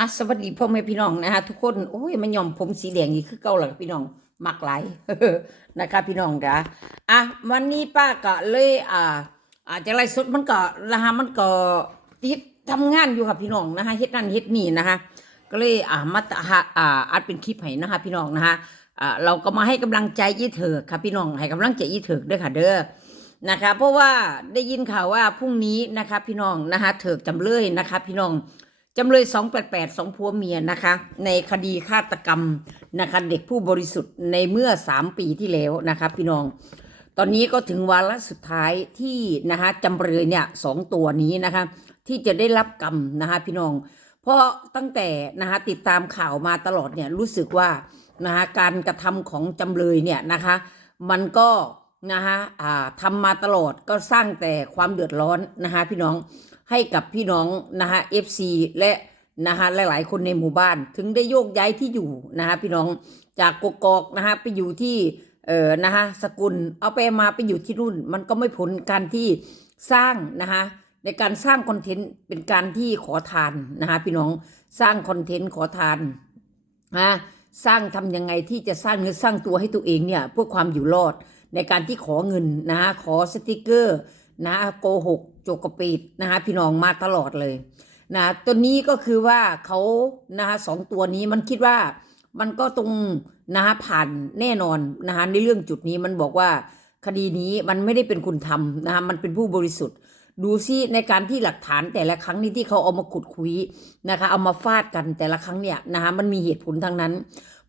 อะสวัสดีพ่อแม่พี่น้องนะคะทุกคนโอ้ยมันยอมผมสีแดงอีกคือเก่าหลังพี่น้องมักไหลนะคะ พี่น้องจ้ะอะวันนี้ป้าก็เลยอ่าอาจจะไล่สดมันก็นะคะมันก็ติดทำงานอยู่ค่ะพี่น้องนะคะเฮ็ดนั่นเฮ็ดนี่นะคะ ก็เลยอ่ามาตาอ่าอัดเป็นคลิปให้นะคะ พี่น้องนะคะอ่าเราก็มาให้กำลังใจยี่เถิกค่ะพี่น้องให้กำลังใจยี่เถิกด้วยค่ะ เด้อนะคะ เพราะว่าได้ยินข่าวว่าพรุ่งนี้นะคะ พี่น้องนะคะเถิกจำเลยนะคะ พี่น้อง จำเลย 288 สองผัวเมียนะคะ ในคดีฆาตกรรมนะคะ เด็กผู้บริสุทธิ์ในเมื่อ 3 ปีที่แล้วนะคะ พี่น้อง ตอนนี้ก็ถึงวาระสุดท้ายที่นะคะจำเลยเนี่ยสองตัวนี้นะคะ ที่จะได้รับกรรมนะคะพี่น้อง เพราะตั้งแต่นะคะติดตามข่าวมาตลอดเนี่ยรู้สึกว่านะคะการกระทำของจำเลยเนี่ยนะคะ มันก็นะคะอ่าทำมาตลอดก็สร้างแต่ความเดือดร้อนนะคะพี่น้อง ให้กับพี่น้องนะคะ FC และนะคะหลาย ๆ คนในหมู่บ้าน ถึงได้โยกย้ายที่อยู่นะคะพี่น้องจากกกอกนะคะไปอยู่ที่เอ่อนะคะสกุลเอาไปมาไปอยู่ที่นู่น มันก็ไม่ผลการที่สร้างนะคะในการสร้างคอนเทนต์เป็นการที่ขอทานนะคะพี่น้องสร้างคอนเทนต์ขอทานนะสร้างทำยังไงที่จะสร้างเนื้อสร้างตัวให้ตัวเองเนี่ยเพื่อความอยู่รอดในการที่ขอเงินนะคะขอสติกเกอร์ นะโกหกโจกกระปิดนะคะพี่น้องมาตลอดเลยนะตัวนี้ก็คือว่าเขานะคะสองตัวนี้มันคิดว่ามันก็ตรงนะคะผ่านแน่นอนนะคะในเรื่องจุดนี้มันบอกว่าคดีนี้มันไม่ได้เป็นคุณทำนะคะมันเป็นผู้บริสุทธิ์ ดูซิในการที่หลักฐานแต่ละครั้งนี้ที่เขาเอามาขุดคุยนะคะเอามาฟาดกันแต่ละครั้งเนี่ยนะคะมันมีเหตุผลทั้งนั้น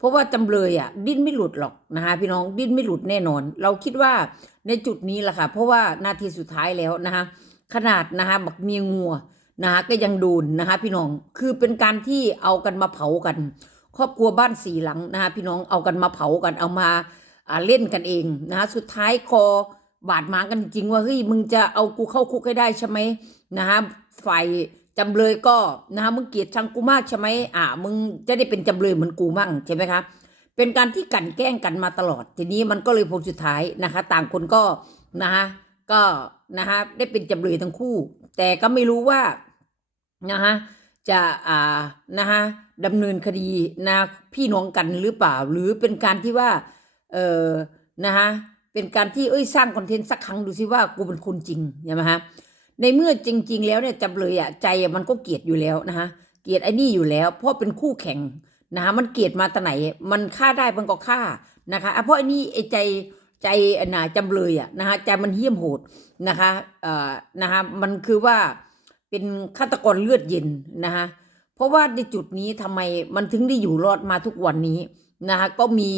เพราะว่าจำเลยอะดิ้นไม่หลุดหรอกนะคะพี่น้องดิ้นไม่หลุดแน่นอน เราคิดว่าในจุดนี้แหละค่ะ เพราะว่านาทีสุดท้ายแล้วนะคะขนาดนะคะบักเมียงัวนะคะก็ยังโดนนะคะพี่น้องคือเป็นการที่เอากันมาเผากัน ครอบครัวบ้านสี่หลังนะคะพี่น้องเอากันมาเผากันเอามาอ่าเล่นกันเองนะคะสุดท้ายคอบาดหมางกันจริงว่าเฮ้ยมึงจะเอากูเข้าคุกให้ได้ใช่ไหมนะคะฝ่าย จำเลยก็นะคะมึงเกลียดชังกูมากใช่ไหมอ่า มึงจะได้เป็นจำเลยเหมือนกูมั่งใช่ไหมคะเป็นการที่กันแกล้งกันมาตลอด ทีนี้มันก็เลยผลสุดท้ายนะคะ ต่างคนก็นะคะก็นะคะได้เป็นจำเลยทั้งคู่ แต่ก็ไม่รู้ว่านะคะจะอ่านะคะดำเนินคดีนะพี่น้องกันหรือเปล่า หรือเป็นการที่ว่าเออนะคะเป็นการที่เอ้ยสร้างคอนเทนต์สักครั้งดูซิว่ากูเป็นคนจริงใช่ไหมฮะ ในเมื่อจริง ๆ แล้วเนี่ยจำเลยอะใจมันก็เกลียดอยู่แล้วนะคะเกลียดไอ้นี่อยู่แล้ว เพราะเป็นคู่แข่งนะคะมันเกลียดมาแต่ไหน มันฆ่าได้มันก็ฆ่านะคะะเพราะไอันนี้ไอ้ใจใจนะจำเลยอะนะคะใจมันเหี้ยมโหดนะคะเอ่อนะคะมันคือว่าเป็นฆาตกรเลือดเย็นนะคะเพราะว่าในจุดนี้ทำไมมันถึงได้อยู่รอดมาทุกวันนี้นะคะก็มี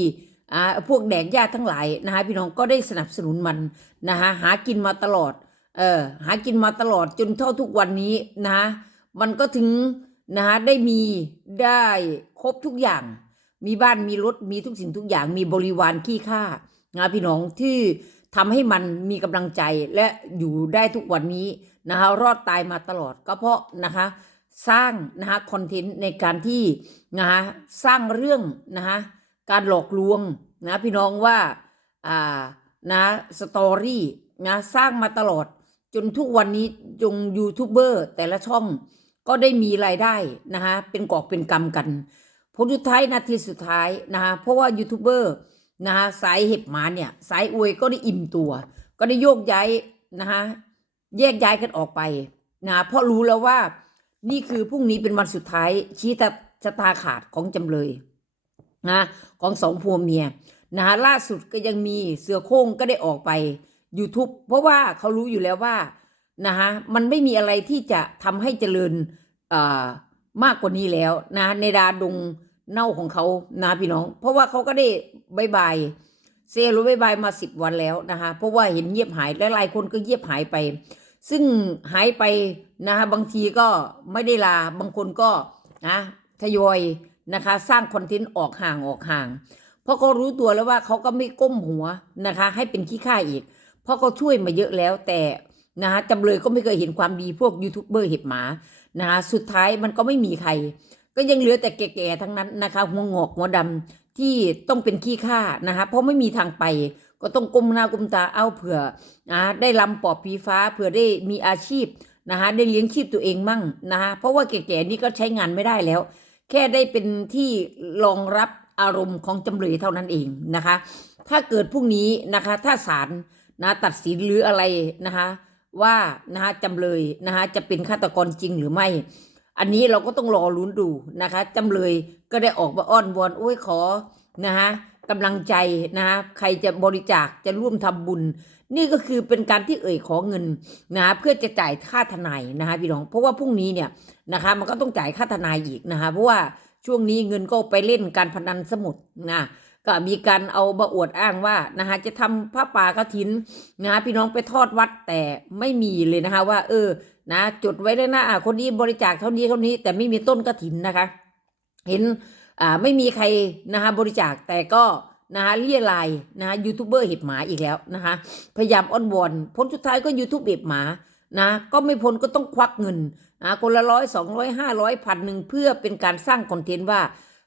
อ่าพวกแดกญาติทั้งหลายนะคะพี่น้องก็ได้สนับสนุนมันนะคะหากินมาตลอด เออหากินมาตลอดจนเท่าทุกวันนี้นะมันก็ถึงนะคะได้มีได้ครบทุกอย่าง มีบ้านมีรถมีทุกสิ่งทุกอย่างมีบริวารขี้ข้านะพี่น้องที่ทำให้มันมีกำลังใจและอยู่ได้ทุกวันนี้นะคะรอดตายมาตลอดก็เพราะนะคะสร้างนะคะคอนเทนต์ในการที่นะคะสร้างเรื่องนะคะการหลอกลวงนะพี่น้องว่าอ่านะสตอรี่นะสร้างมาตลอด จนทุกวันนี้จงยูทูบเบอร์แต่ละช่องก็ได้มีรายได้นะคะเป็นกอบเป็นกำกันผลสุดท้ายนาทีสุดท้ายนะคะเพราะว่ายูทูบเบอร์นะคะสายเห็บหมาเนี่ย สายอวยก็ได้อิ่มตัว ก็ได้โยกย้ายนะคะแยกย้ายกันออกไปนะเพราะรู้แล้วว่านี่คือพรุ่งนี้เป็นวันสุดท้ายชี้ตาชะตาขาดของจำเลยนะของสองผัวเมียนะคะล่าสุดก็ยังมีเสือโคร่งก็ได้ออกไป YouTube เพราะว่าเขารู้อยู่แล้วว่านะคะมันไม่มีอะไรที่จะทำให้เจริญมากกว่านี้แล้วนะในดาดงเน่าของเขานะพี่น้อง เพราะว่าเขาก็ได้บายบายเซลบายบายมาสิบวันแล้วนะคะเพราะว่าเห็นเงียบหายและหลายคนก็เงียบหายไป ซึ่งหายไปนะคะบางทีก็ไม่ได้ลาบางคนก็นะทยอยนะคะสร้างคอนเทนต์ออกห่างออกห่าง เพราะเขารู้ตัวแล้วว่าเขาก็ไม่ก้มหัวนะคะให้เป็นขี้ข้าอีก เพราะเขาช่วยมาเยอะแล้วแต่นะฮะจำเลยก็ไม่เคยเห็นความดีพวกยูทูบเบอร์เห็บหมานะฮะสุดท้ายมันก็ไม่มีใคร ก็ยังเหลือแต่แก่ๆทั้งนั้นนะคะหัวงอกหัวดำที่ต้องเป็นขี้ข้านะคะเพราะไม่มีทางไป ก็ต้องก้มหน้าก้มตาเอาเผื่อนะได้ลำปอบผีฟ้าเผื่อได้มีอาชีพนะคะได้เลี้ยงชีพตัวเองมั่งนะคะเพราะว่าแก่ๆนี่ก็ใช้งานไม่ได้แล้ว แค่ได้เป็นที่รองรับอารมณ์ของจำเลยเท่านั้นเองนะคะ ถ้าเกิดพรุ่งนี้นะคะ ถ้าศาล นะตัดสินหรืออะไรนะคะว่านะคะจำเลยนะคะจะเป็นฆาตกรจริงหรือไม่ อันนี้เราก็ต้องรอลุ้นดูนะคะจำเลยก็ได้ออกมาอ้อนวอนโอ้ยขอนะคะกำลังใจนะคะใครจะบริจาคจะร่วมทำบุญ นี่ก็คือเป็นการที่เอ่ยขอเงินนะคะเพื่อจะจ่ายค่าทนายนะคะพี่น้องเพราะว่าพรุ่งนี้เนี่ยนะคะมันก็ต้องจ่ายค่าทนายอีกนะคะเพราะว่าช่วงนี้เงินก็ไปเล่นการพนันสมุดนะ ก็มีการเอาบาอวดอ้างว่านะคะจะทำผ้าป่ากระถินนะคะพี่น้องไปทอดวัดแต่ไม่มีเลยนะคะว่า เออนะจดไว้เลยนะอ่าคนนี้บริจาคเท่านี้เท่านี้แต่ไม่มีต้นกระถินนะคะ เห็นอ่าไม่มีใครนะคะบริจาคแต่ก็นะคะเรียลายนะคะยูทูบเบอร์เห็บหมาอีกแล้วนะคะพยายามอ้อนวอนผลสุดท้ายก็ยูทูบเห็บหมานะก็ไม่พ้นก็ต้องควักเงินนะคนละร้อยสองร้อยห้าร้อยพันหนึ่งเพื่อเป็นการสร้างคอนเทนต์ว่า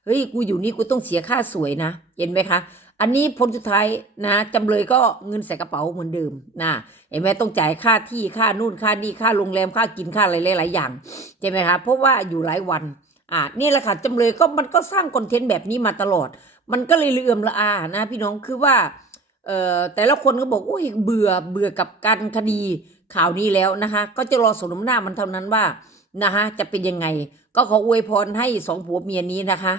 เฮ้ยกูอยู่นี่กูต้องเสียค่าสวยนะ เห็นไหมคะ อันนี้ผลสุดท้ายนะจำเลยก็เงินใส่กระเป๋าเหมือนเดิมนะเห็นไหมต้องจ่ายค่าที่ค่านู่นค่านี่ค่าโรงแรมค่ากินค่าอะไรหลายๆอย่างใช่ไหมคะเพราะว่าอยู่หลายวันอ่านี่แหละค่ะจำเลยก็มันก็สร้างคอนเทนต์แบบนี้มาตลอด มันก็เลยเลื่อมละอานะ พี่น้องคือว่าเอ่อแต่ละคนก็บอกโอ้ยเบื่อเบื่อกับการคดีข่าวนี้แล้วนะคะ ก็จะรอสนมหน้ามันเท่านั้นว่านะคะจะเป็นยังไง ก็ขออวยพรให้สองผัวเมียนี้นะคะ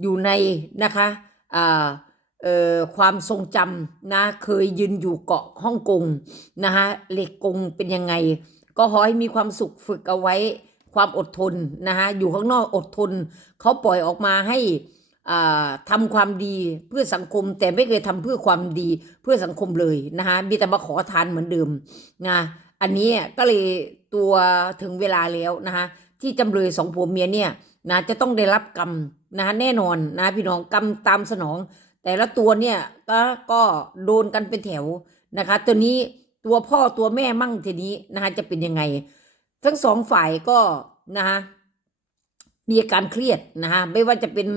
อยู่ในนะคะความทรงจำนะเคยยืนอยู่เกาะฮ่องกงนะคะเหล็กกงเป็นยังไง ก็ขอให้มีความสุขฝึกเอาไว้ความอดทนนะคะอยู่ข้างนอกอดทนเขาปล่อยออกมาให้ทำความดีเพื่อสังคมแต่ไม่เคยทำเพื่อความดีเพื่อสังคมเลยนะคะมีแต่มาขอทานเหมือนเดิมนะอันนี้ก็เลยตัวถึงเวลาแล้วนะคะที่จำเลยสองผัวเมียเนี่ย นะจะต้องได้รับกรรมนะคะแน่นอนนะพี่น้องกรรมตามสนอง แต่ละตัวเนี่ยก็ก็โดนกันเป็นแถวนะคะ ตัวนี้ตัวพ่อตัวแม่มั่งทีนี้นะคะจะเป็นยังไง ทั้งสองฝ่ายก็นะคะมีอาการเครียดนะคะไม่ว่าจะเป็น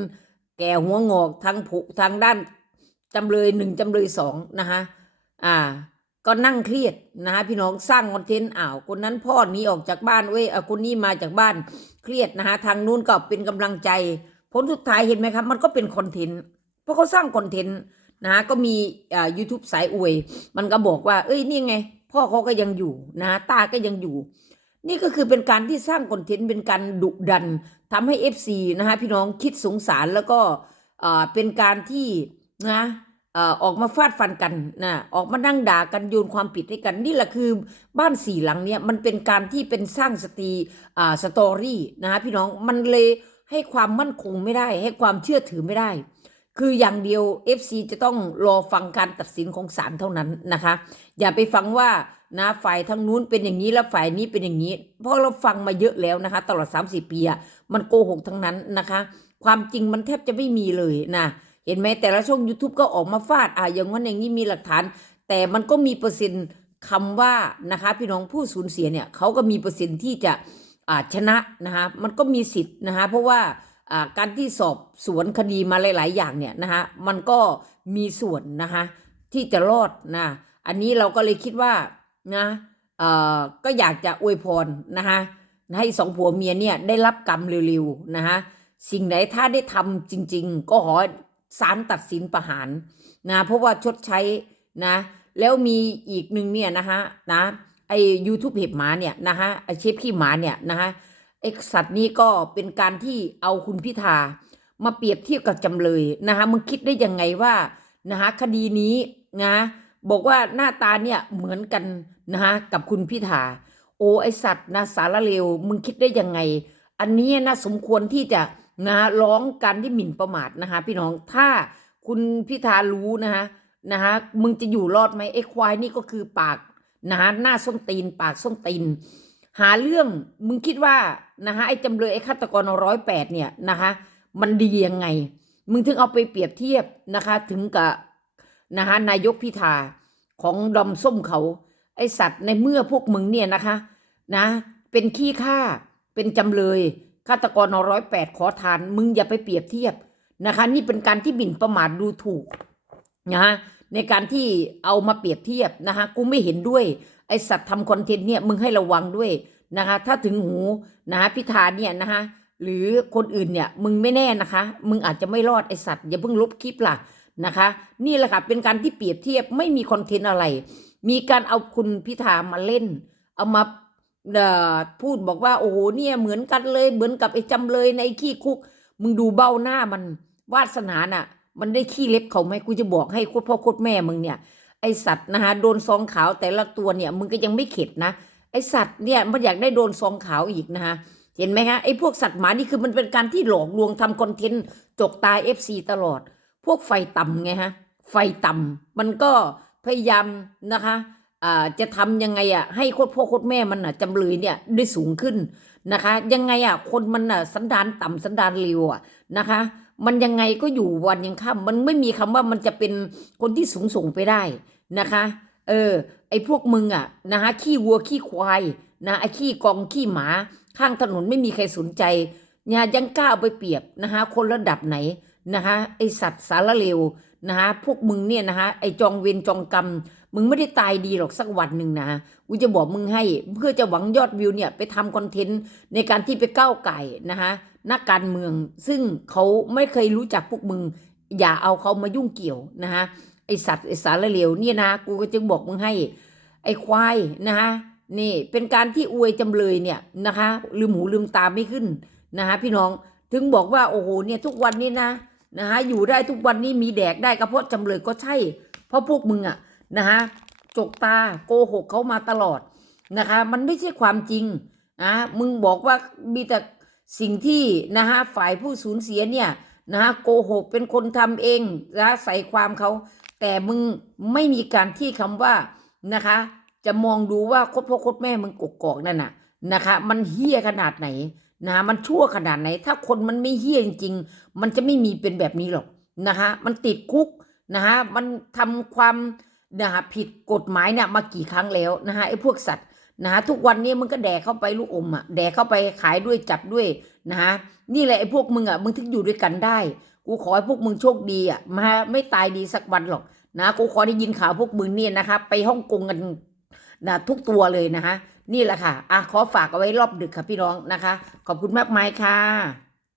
แก่หัวงอกทางผุทางด้านจำเลยหนึ่งจำเลยสองนะคะอ่า ก็นั่งเครียดนะคะพี่น้องสร้างคอนเทนต์อ้าวคนนั้นพ่อหนีออกจากบ้านเว้ยเอาคนนี้มาจากบ้านเครียดนะคะทางนู้นก็เป็นกำลังใจ ผลสุดท้ายเห็นไหมครับ มันก็เป็นคอนเทนต์เพราะเขาสร้างคอนเทนต์นะก็มีอ่า YouTube สายอวย มันก็บอกว่า เอ้ยนี่ไง พ่อเขาก็ยังอยู่นะตาก็ยังอยู่ นี่ก็คือเป็นการที่สร้างคอนเทนต์เป็นการดุดันทำให้ FC นะคะพี่น้องคิดสงสารแล้วก็อ่าเป็นการที่นะ ออกมาฟาดฟันกันนะออกมานั่งด่ากันโยนความผิดให้กัน นี่แหละคือบ้านสี่หลังเนี่ยมันเป็นการที่เป็นสร้างสตรีอ่าสตอรี่นะคะพี่น้องมันเลยให้ความมั่นคงไม่ได้ ให้ความเชื่อถือไม่ได้ คืออย่างเดียว FC จะต้องรอฟังการตัดสินของศาลเท่านั้นนะคะ อย่าไปฟังว่านะฝ่ายทางนู้นเป็นอย่างนี้แล้วฝ่ายนี้เป็นอย่างนี้ เพราะเราฟังมาเยอะแล้วนะคะ ตลอด 30 ปีอะมันโกหกทั้งนั้นนะคะ ความจริงมันแทบจะไม่มีเลยนะ เห็นไหมแต่ละช่อง YouTube ก็ออกมาฟาดอะอย่างนั้นอย่างนี้มีหลักฐาน แต่มันก็มีเปอร์เซ็นต์คำว่านะคะพี่น้องผู้สูญเสียเนี่ยเขาก็มีเปอร์เซ็นต์ที่จะอ่าชนะนะคะมันก็มีสิทธิ์นะคะเพราะว่าอ่าการที่สอบสวนคดีมาหลาย ๆ อย่างเนี่ยนะคะมันก็มีส่วนนะคะที่จะรอดนะอันนี้เราก็เลยคิดว่านะเอ่อก็อยากจะอวยพรนะคะให้สองผัวเมียเนี่ยได้รับกรรมเร็วๆนะคะสิ่งไหนถ้าได้ทำจริง ๆ ก็ขอ ศาลตัดสินประหารนะเพราะว่าชดใช้นะแล้วมีอีกหนึ่งเนี่ยนะคะนะไอยูทูบเห็บหมาเนี่ยนะคะไอเชฟขี้หมาเนี่ยนะคะไอ้สัตว์นี้ก็เป็นการที่เอาคุณพิธามาเปรียบเทียบกับจำเลยนะคะมึงคิดได้ยังไงว่านะคะคดีนี้นะบอกว่าหน้าตาเนี่ยเหมือนกันนะคะกับคุณพิธาโอ้ไอสัตว์นะสารเลวมึงคิดได้ยังไง อันนี้นะสมควรที่จะ นะร้องการที่หมิ่นประมาทนะคะพี่น้องถ้าคุณพิธารู้นะคะนะคะมึงจะอยู่รอดไหมไอ้ควายนี่ก็คือปากนะคะหน้าส้นตีน ปากส้นตีน หาเรื่องมึงคิดว่านะคะไอ้จำเลยไอ้ฆาตกรร้อยแปดเนี่ยนะคะมันดียังไง มึงถึงเอาไปเปรียบเทียบนะคะถึงกับนะคะนายกพิธาของดอมส้มเขา ไอสัตว์ในเมื่อพวกมึงเนี่ยนะคะ นะ เป็นขี้ข้าเป็นจำเลย ฆาตกรนร้อยแปดขอทาน มึงอย่าไปเปรียบเทียบนะคะ นี่เป็นการที่หมิ่นประมาทดูถูกนะฮะในการที่เอามาเปรียบเทียบนะคะกูไม่เห็นด้วย ไอสัตว์ทำคอนเทนต์เนี่ยมึงให้ระวังด้วยนะคะ ถ้าถึงหูนะคะพิธาเนี่ยนะคะหรือคนอื่นเนี่ยมึงไม่แน่นะคะ มึงอาจจะไม่รอดไอสัตว์อย่าเพิ่งลบคลิปล่ะนะคะ นี่แหละค่ะเป็นการที่เปรียบเทียบไม่มีคอนเทนต์อะไร มีการเอาคุณพิธามาเล่น เอามา พูดบอกว่าโอ้โหเนี่ยเหมือนกันเลย เหมือนกับไอ้จำเลยในขี้คุก มึงดูเบ้าหน้ามันวาสนาน่ะ มันได้ขี้เล็บเขาไหมกูจะบอกให้โคตรพ่อโคตรแม่มึงเนี่ย ไอสัตว์นะคะโดนซองขาวแต่ละตัวเนี่ย มึงก็ยังไม่เข็ดนะไอสัตว์เนี่ยมันอยากได้โดนซองขาวอีกนะคะเห็นไหมคะไอพวกสัตว์หมานี่คือมันเป็นการที่หลอกลวงทำคอนเทนต์จกตาเอฟซีตลอด พวกไฟต่ำไงฮะไฟต่ำมันก็พยายามนะคะ จะทำยังไงอะให้โคตรพ่อโคตรแม่มันอะจำเลยเนี่ยได้สูงขึ้นนะคะ ยังไงอะคนมันอะสันดานต่ำสันดานเลวอะนะคะ มันยังไงก็อยู่วันยังค่ำมันไม่มีคำว่ามันจะเป็นคนที่สูงส่งไปได้นะคะ เออ ไอ้พวกมึงอะนะคะขี้วัวขี้ควายนะไอ้ขี้กองขี้หมา ข้างถนนไม่มีใครสนใจเนี่ยยังกล้าเอาไปเปรียบนะคะคนระดับไหนนะคะไอสัตว์สารเลวนะคะพวกมึงเนี่ยนะคะไอจองเวรจองกรรม มึงไม่ได้ตายดีหรอกสักวันหนึ่งนะกูจะบอกมึงให้ เพื่อจะหวังยอดวิวเนี่ยไปทำคอนเทนต์ในการที่ไปก้าวไก่นะคะนักการเมืองซึ่งเขาไม่เคยรู้จักพวกมึง อย่าเอาเขามายุ่งเกี่ยวนะคะไอสัตว์ไอสารเลวเนี่ยนะกูก็จึงบอกมึงให้ ไอควายนะคะนี่เป็นการที่อวยจำเลยเนี่ยนะคะลืมหูลืมตาไม่ขึ้นนะคะพี่น้องถึงบอกว่าโอ้โหเนี่ยทุกวันนี้นะนะคะอยู่ได้ทุกวันนี้มีแดกได้ก็เพราะจำเลยก็ใช่ เพราะพวกมึงอะ นะคะจกตาโกหกเขามาตลอดนะคะ มันไม่ใช่ความจริงนะมึงบอกว่ามีแต่สิ่งที่นะคะฝ่ายผู้สูญเสียเนี่ยนะคะโกหกเป็นคนทำเองนะใส่ความเขา แต่มึงไม่มีการที่คำว่านะคะ จะมองดูว่าคตรพ่อคตรแม่มึงกกอกนั่นน่ะนะคะ มันเฮี้ยขนาดไหนนะมันชั่วขนาดไหน ถ้าคนมันไม่เฮี้ยจริงๆ มันจะไม่มีเป็นแบบนี้หรอกนะคะ มันติดคุกนะคะมันทำความ นะคะผิดกฎหมายเนี่ยมากี่ครั้งแล้วนะคะไอ้พวกสัตว์นะคะทุกวันนี้มึงก็แดกเข้าไปลูกอมอะแดกเข้าไปขายด้วยจับด้วยนะคะนี่แหละไอ้พวกมึงอะมึงถึงอยู่ด้วยกันได้ กูขอให้พวกมึงโชคดีอะมาไม่ตายดีสักวันหรอกนะกูขอได้ยินข่าวพวกมึงเนี่ยนะคะ ไปฮ่องกงกันนะทุกตัวเลยนะคะนี่แหละค่ะอะขอฝากเอาไว้รอบดึกค่ะพี่น้องนะคะ ขอบคุณมากมายค่ะ